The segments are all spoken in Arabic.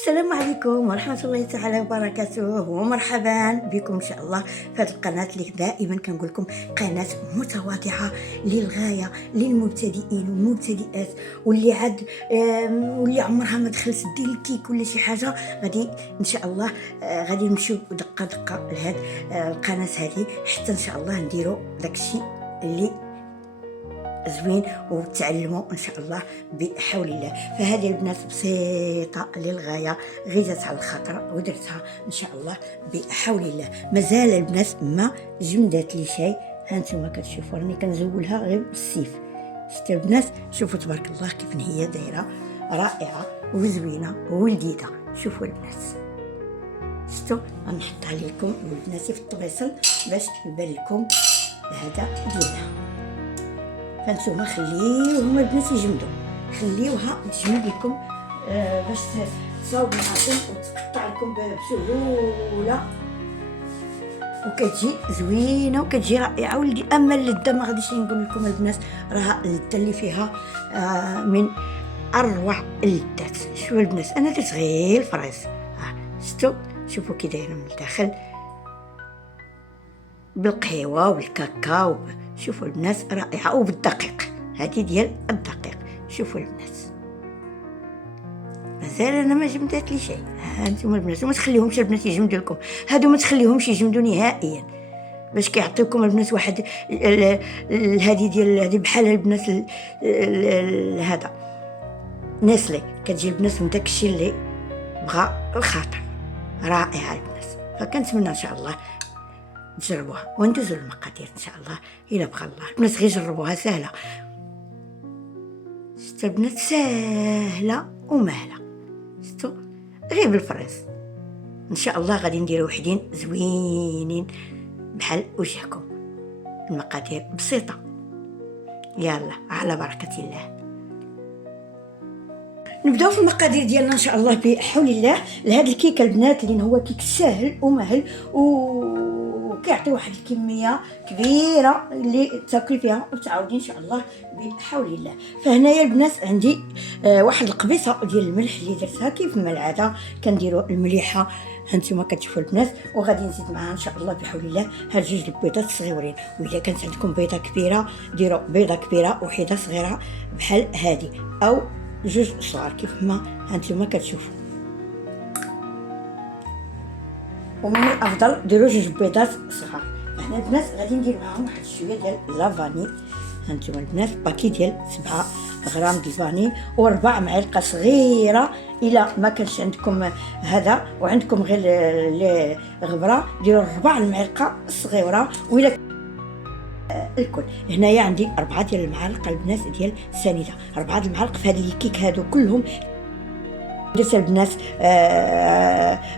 السلام عليكم ورحمة الله تعالى وبركاته، ومرحبا بكم إن شاء الله في هذه القناة اللي دائما كنقول لكم قناة متواضعة للغاية للمبتدئين والمبتدئات، واللي عاد واللي عمرها ما دخلت دير الكيك ولا شي حاجة. غادي إن شاء الله غادي نمشيو دقة دقة لهاد القناة هذه حتى إن شاء الله نديرو داكشي اللي زوين وتعلموا ان شاء الله بحول الله. فهذه البنات بسيطه للغايه، غير جات على الخاطر ودرتها ان شاء الله بحول الله. مازال البنات ما جمدات لي شيء، هانتوما كتشوفوا راني كنزولها غير بالسيف. شتي البنات، شوفوا تبارك الله كيف هي دايره رائعه وزوينه وولديده. شوفوا البنات، شفتوا غنحط عليكم البنات في الطبيصل باش يبان لكم هذا ديالها. فانتوما خليوهم البنات يجمدوا، خليوها تجمد لكم باش تصاوب معكم وتقطع لكم بسهوله وكتجي زوينه وكتجي رائعه ولدي. اما اللذه ما غاديش نقول لكم البنات، راه اللذه اللي فيها من اروع اللذات. شوفوا البنات، انا درت غير الفريز، شفتوا؟ شوفوا كي دايره من الداخل بالقهوه والكاكاو. شوفوا البنات رائعه، وبالدقيق، هذه ديال الدقيق. شوفوا البنات، مازال انا ما جمدات لي شيء. ها انتم البنات، وما تخليهمش البنات يجمدوا لكم، هادو ما تخليهمش يجمدوا نهائيا، باش كيعطيوكم البنات واحد هذه ديال هذه بحال البنات هذا نسلي، كتجي البنات من داكشي اللي بغى الخاطر. رائعه البنات، فكنتمنى ان شاء الله تجربوها وندوزو المقادير ان شاء الله الا بغى الله. البنات غير جربوها، سهله. شفتوا البنات، سهله ومهله. شفتوا غير بالفريز. ان شاء الله غادي نديرو وحدين زوينين بحال وجهكم. المقادير بسيطه، يلا على بركه الله. نبداو في المقادير ديالنا ان شاء الله بحول الله. لهذا الكيك البنات اللي هو كيك سهل ومهل وكيعطي واحد الكميه كبيره اللي تاكلي فيها وتعاودي ان شاء الله بحول الله. فهنايا البنات عندي واحد القبيصه ديال الملح اللي درتها كيف ما العاده كنديروا المليحه. هانتوما كتشوفوا البنات، وغادي نزيد معها ان شاء الله بحول الله هاد جوج البيضات صغيورين. واذا كانت عندكم بيضه كبيره ديروا بيضه كبيره وحيده صغيره بحال هذه، او جوج صغار كيف ما هانتوما كتشوفوا. ومن الافضل ديروا جوج بيضات صغار. هنا البنات غادي ندير معاهم واحد شويه ديال لافاني. هانتوما البنات باكي ديال 7 غرام ديال الفاني و4 معالق صغيره. الا ما كانش عندكم هذا وعندكم غير الغبره ديروا 4 المعالق الصغيره. وإلا الكل هنايا عندي 4 ديال المعالق البنات ديال سنيده، 4 المعالق في هذه الكيك هادو كلهم. درت البنات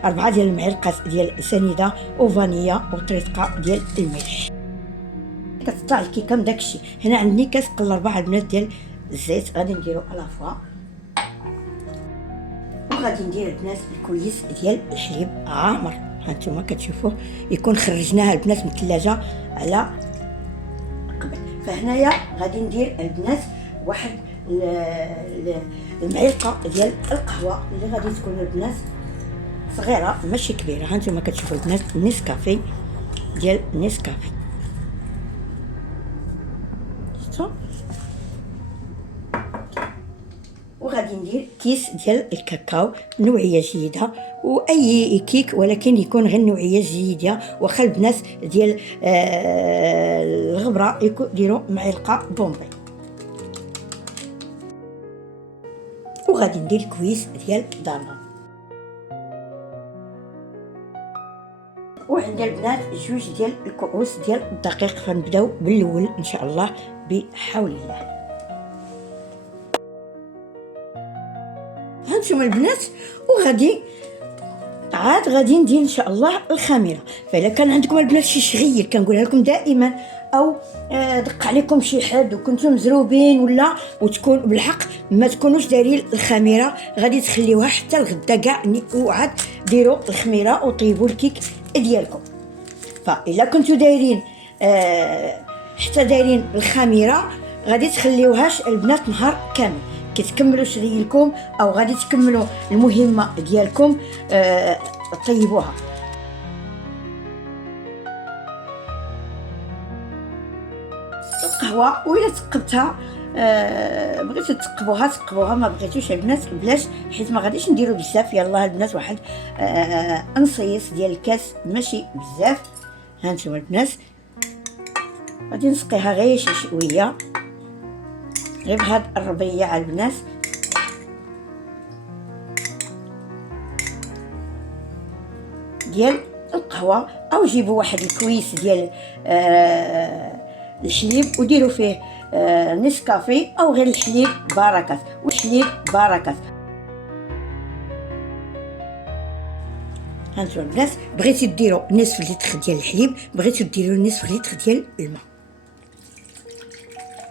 4 ديال المعالق ديال سنيده وفانيا وطريقه ديال الملح. كتطلع الكيكه من داكشي. هنا عندي كاس قل 4 البنات ديال الزيت، غادي نديرو على فوا. وغادي ندير البنات الكويس ديال الحليب عامر. هانتوما كتشوفوه يكون خرجناه البنات من الثلاجه على قبل. فهنايا غادي ندير البنات واحد المعلقه ديال القهوه اللي غادي تكون البنات صغيره ماشي كبيره. هانتوما كتشوفوا البنات نيسكافي ديال نيسكافي. شفتوا؟ وغادي ندير كيس ديال الكاكاو نوعيه جيده، واي كيك ولكن يكون غير نوعيه جيده. واخا البنات ديال الغبره يديروا معلقه بومبي. وغادي ندير كويس ديال دانون. وعندنا البنات جوج ديال الكؤوس ديال الدقيق. فنبداو بالاول ان شاء الله بحول الله. هانتوما البنات، وغادي غادي ندير ان شاء الله الخميره. فاذا كان عندكم البنات شي شغيل كنقولها لكم دائما، او دق عليكم شي حد وكنتم مزروبين ولا وتكون بالحق ما تكونوش دايرين الخميره، غادي تخليوها حتى الغدا كاع وعاد ديروا الخميره وطيبوا الكيك ديالكم. فاذا كنتو دايرين حتى دايرين الخميره غادي تخليوهاش البنات نهار كامل. كتكملوا شريلكم او غادي تكملوا المهمه ديالكم طيبوها. القهوه وإلا تقبتها بغيتو تقبوها ما بغيتوش البنات بلاش، حيت ما غاديش نديرو بزاف. يلا البنات واحد نصيص ديال الكاس ماشي بزاف. هانتوما البنات غادي نسقيها غير شي شويه، غير بهاد الربيع البنات. ديال القهوه، او جيبوا واحد الكويس ديال الحليب وديروا فيه نسكافي او غير الحليب بركات، والحليب بركات. هانتوما البنات بغيتو ديروا نصف لتر ديال الحليب، بغيتو ديروا نصف لتر ديال الماء،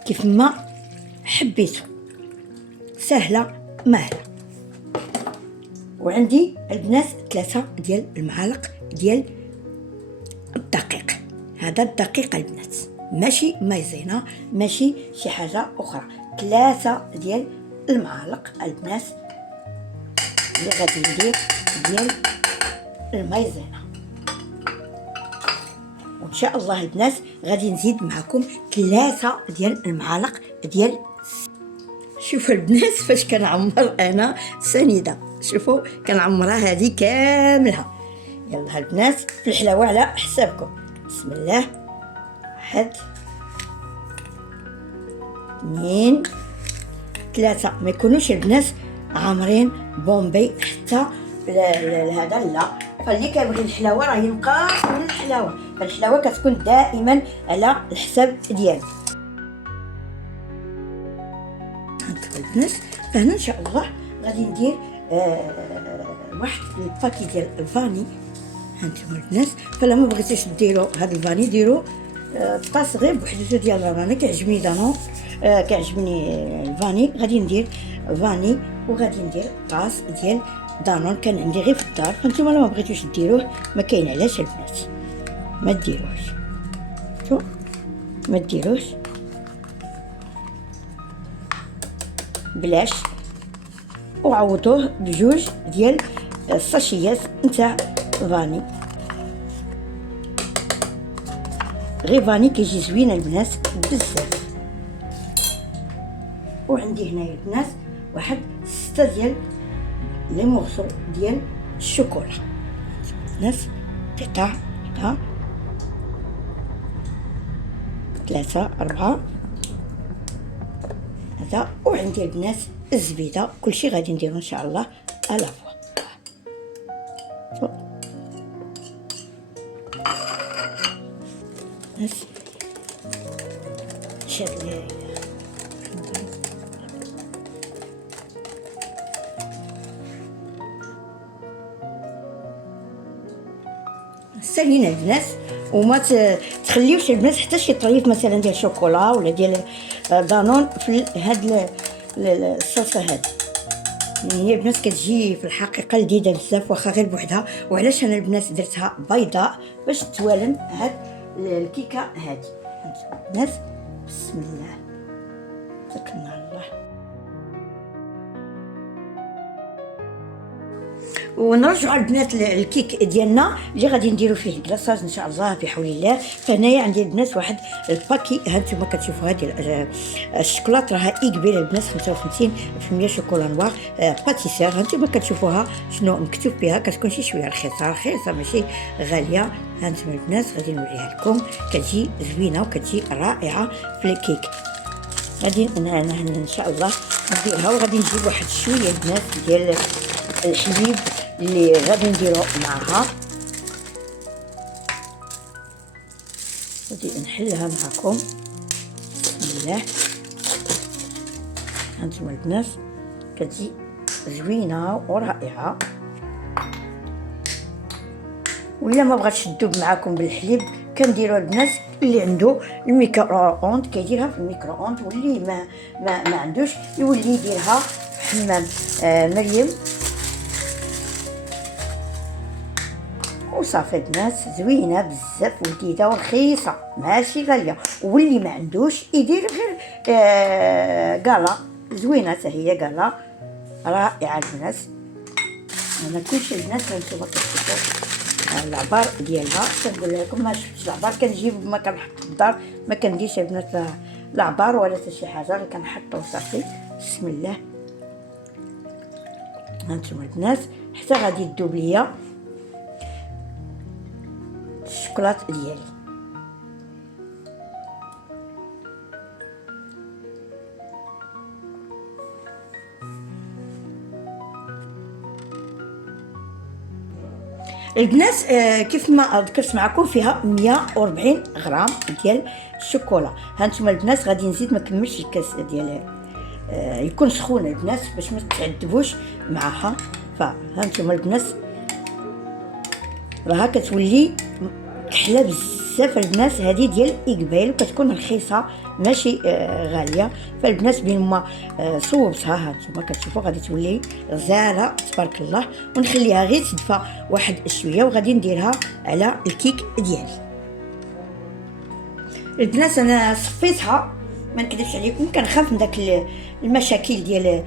كيف ما حبيتو، سهله ماهله. وعندي البنات 3 ديال المعالق ديال الدقيق. هذا الدقيق البنات ماشي مايزينا، ماشي شي حاجه اخرى. 3 ديال المعالق البنات اللي غادي ندير ديال المايزينا. وان شاء الله البنات غادي نزيد معكم 3 ديال المعالق ديال. شوفوا البنات فاش كنعمر انا سنيده، شوفوا كنعمرها هذه كاملها. يلا البنات في الحلاوه على حسابكم. بسم الله، 1 2 3. ما يكونوش البنات عامرين بومبي حتى هذا، لا. فاللي كيبغي الحلاوه راه يبقى من الحلاوه، فالحلاوه كتكون دائما على الحساب ديالك. البنات فهنا ان شاء الله غادي ندير واحد الباكي ديال الفاني. هانتوما البنات، فلا ما بغيتوش ديروا هذا الفاني ديروا طاس غير بوحدته ديال الفاني. كيعجبني دانون، كيعجبني الفاني، غادي ندير فاني وغادي ندير طاس ديال دانون كان عندي غير في الدار. فانتوما ما بغيتوش ديروه ما كاين علاش البنات، ما ديروش، شوف ما ديروش بلاش، وعوضوه بجوج ديال الساشيات نتاع فاني. غير فاني كيجي زوين البنات بزاف. وعندي هنايا البنات واحد 6 ديال لي مورسو ديال الشوكولا البنات، قطع هكا 3 4 هذا. وعندي البنات الزبيده، كلشي غادي نديرو ان شاء الله على فوا. بس شاد لي سالينا البنات، وما تخليوش البنات حتى شي طريف مثلا ديال شوكولا ولا ديال دانون في هاد الصلصه هذه. هي البنات كتجي في الحقيقه لذيذه بزاف واخا غير بوحدها. وعلاش انا البنات درتها بيضاء باش توالم هاد الكيكه هذه. البنات بسم الله توكلنا على الله. ونرجعوا البنات الكيك ديالنا اللي غادي نديرو فيه الكلاصاج ان شاء الله بحول الله. فهنايا عندي البنات واحد الباكي، هانتوما كتشوفوا هذه الشوكولات راها كبيره البنات، 55% شوكولا نوار باتيسير. هانتوما كتشوفوها شنو مكتوب بها، كتكون شي شويه رخيصه ماشي غاليه. هانتوما البنات غادي نوريها لكم، كتجي زوينه وكتجي رائعه في الكيك. غادي ان شاء الله نديرها، وغادي نجيب واحد شويه البنات ديال الحليب اللي غادي نديرو معها. غادي نحلها معكم بسم الله. هانتوما البنات كتجي زوينه ورائعه. ولا ما بغاتش تذوب معكم بالحليب كنديروا البنات اللي عنده الميكرو اوند كيديرها في الميكرو اوند، واللي ما عندوش يولي يديرها في حمام مريم. وصافي البنات زوينه بزاف ولذيذه ورخيصه ماشي غاليه. واللي ما عندوش يدير غير كالا زوينه حتى هي قالها رائعه البنات. انا كلشي البنات كنتوما كتشوفوا العبار ديالها. كنقول لكم ما شفتش العبار كنجيب ما كنحط في الدار، ما كنديرش البنات العبار ولا حتى شي حاجه، غير كنحطو وصافي. بسم الله. هانتوما البنات حتى غادي تذوب ليا الشوكولات ديالي. البنات كيف ما ذكرت معكم فيها 140 غرام ديال الشوكولا. هانتوما البنات غادي نزيد ما كملتش الكاس ديال يكون سخون البنات باش ما تعذبوش معها. فهانتوما البنات راها كتولي كحله بزاف البنات. هذه ديال اقبال وكتكون رخيصه ماشي غاليه. فالبنات بين ما صوبتها هانتوما كتشوفوا غادي تولي غزاله تبارك الله. ونخليها غير تدفى واحد شويه وغادي نديرها على الكيك ديالي. البنات انا صفيتها ما نكذبش عليكم، كنخاف من داك المشاكل ديال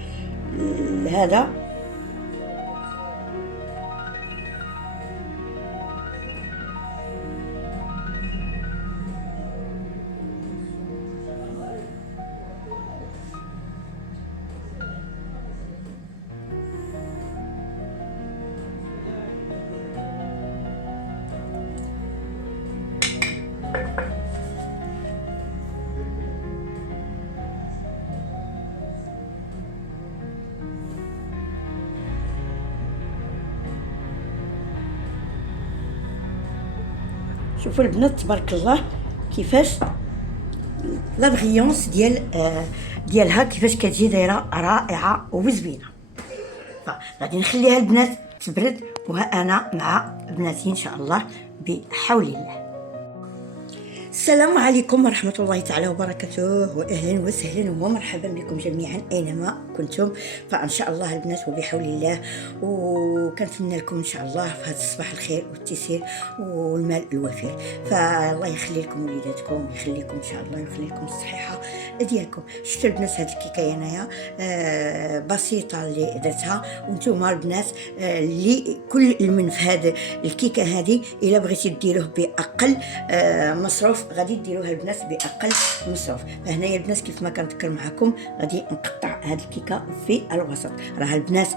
هذا. شوفوا البنات تبارك الله كيفاش لا بريونس ديالها كيفاش كتجي دايره رائعه وزوينه. فغادي نخليها البنات تبرد وها انا مع بناتي ان شاء الله بحول الله. السلام عليكم ورحمة الله تعالى وبركاته، وأهلا وسهلا ومرحبا بكم جميعا أينما كنتم. فإن شاء الله البنات وبحول الله، وكنتمنى لكم إن شاء الله في هذا الصباح الخير والتيسير والمال الوفير. فالله يخلي لكم وليداتكم، يخليكم إن شاء الله، ويخلي لكم الصحة ديالكم. شفتوا البنات هذه الكيكه هنايا بسيطه اللي درتها، وانتم البنات اللي كل من في هذه الكيكه هذه الا بغيتي ديروه باقل مصروف غادي ديروها البنات باقل مصروف. فهنايا البنات كيف ما كنذكر معكم غادي نقطع هذه الكيكه في الوسط. راه البنات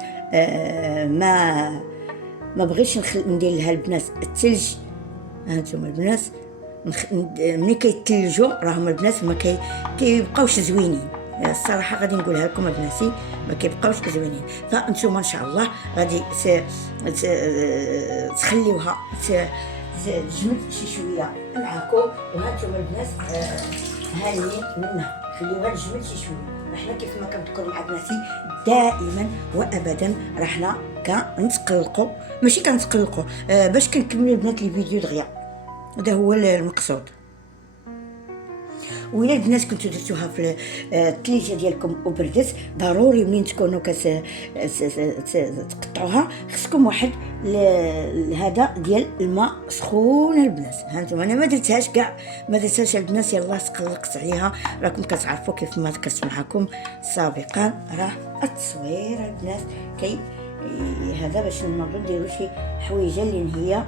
ما بغيتش ندير لها البنات الثلج. هانتوما البنات ملي كيتلجوا راهم البنات ما كيبقاوش زوينين الصراحه، غادي نقولها لكم البناتي ما كيبقاوش زوينين. فانتم ان شاء الله غادي تخليوها تجمد شي شويه معاكم. وهانتم البنات هانيين منها خليوها تجمد شي شويه. احنا كيف ما كنذكر مع بناتي دائما وابدا راحنا كنتقلقوا، ماشي كنتقلقوا باش كنكملوا البنات لي فيديو دغيا، هذا هو المقصود. وإلا البنات كنتو درتوها في الثليجه ديالكم وبردت، ضروري منين تكونوا تقطعوها خصكم واحد هذا ديال الماء سخون البنات. هانتوما انا ما درتهاش كاع، ما درتهاش البنات، يلاه تقلقت عليها. راكم كتعرفوا كيف ما ذكرت معكم سابقا، راه التصوير البنات هذا باش نوضو نديرو شي حويجه اللي هي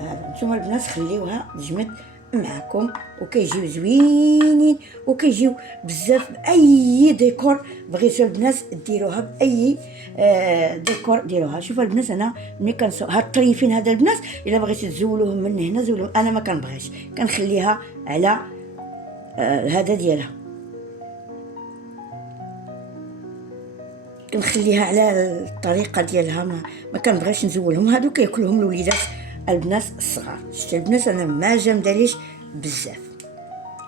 هذا. نتوما البنات خليوها تجمد معكم وكيجيو زوينين وكيجيو بزاف. باي ديكور بغيتو البنات ديروها، باي ديكور ديروها. شوفوا البنات انا ملي كنصور هاد الطريفين هذا البنات الا بغيتو تزولوهم من هنا زولوهم، انا ما كنبغيش، كنخليها على هذا ديالها، كنخليها على الطريقه ديالها، ما كنبغيش نزولهم. هادو كياكلوهم الوليدات البنات الصغار. شفتوا البنات انا ما جامداليش بزاف.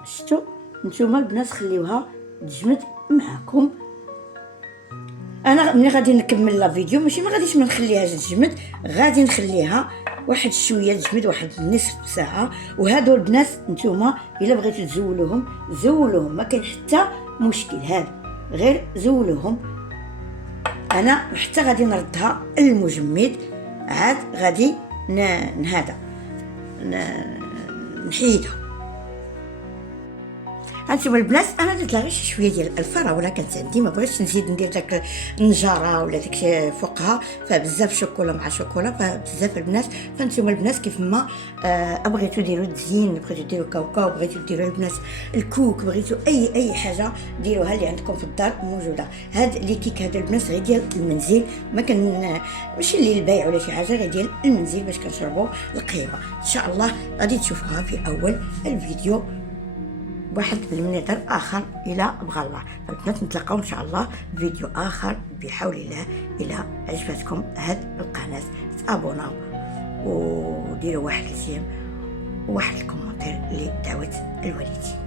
شفتوا نتوما البنات خليوها تجمد معكم. انا ملي غادي نكمل لا فيديو ماشي ما غاديش ما نخليهاش تجمد، غادي نخليها واحد شويه تجمد، واحد نصف ساعه. وهادو البنات نتوما الا بغيتو زولوهم ما كاين حتى مشكل، هذا غير زولوهم. انا حتى غادي نردها المجمد، عاد غادي هذا نحيدها. هانتوما البنات انا درت لها غير شويه ديال الفراوله كانت عندي، ما بغيتش نزيد ندير داك النجاره ولا داك فوقها، فبزاف شوكولا مع شوكولا فبزاف البنات. فانتوما البنات كيف ما بغيتو ديروا التزيين، بغيتو ديروا كاوكاو، بغيتو ديروا البنات الكوك، بغيتو اي حاجه ديروها اللي عندكم في الدار موجوده. هاد لي كيك هذا البنات غير ديال المنزل، ما كان ماشي اللي البيع ولا شي حاجه، غير ديال المنزل باش كنشربوا القهوه. ان شاء الله غادي تشوفوها في اول الفيديو واحد بالمنظر اخر الى بغى الله. فالبنات نتلاقاو ان شاء الله في فيديو اخر بحول الله. الى عجبتكم هاد القناه تابوناو وديروا واحد الجيم وواحد الكومنتير لدعوه الوالدين.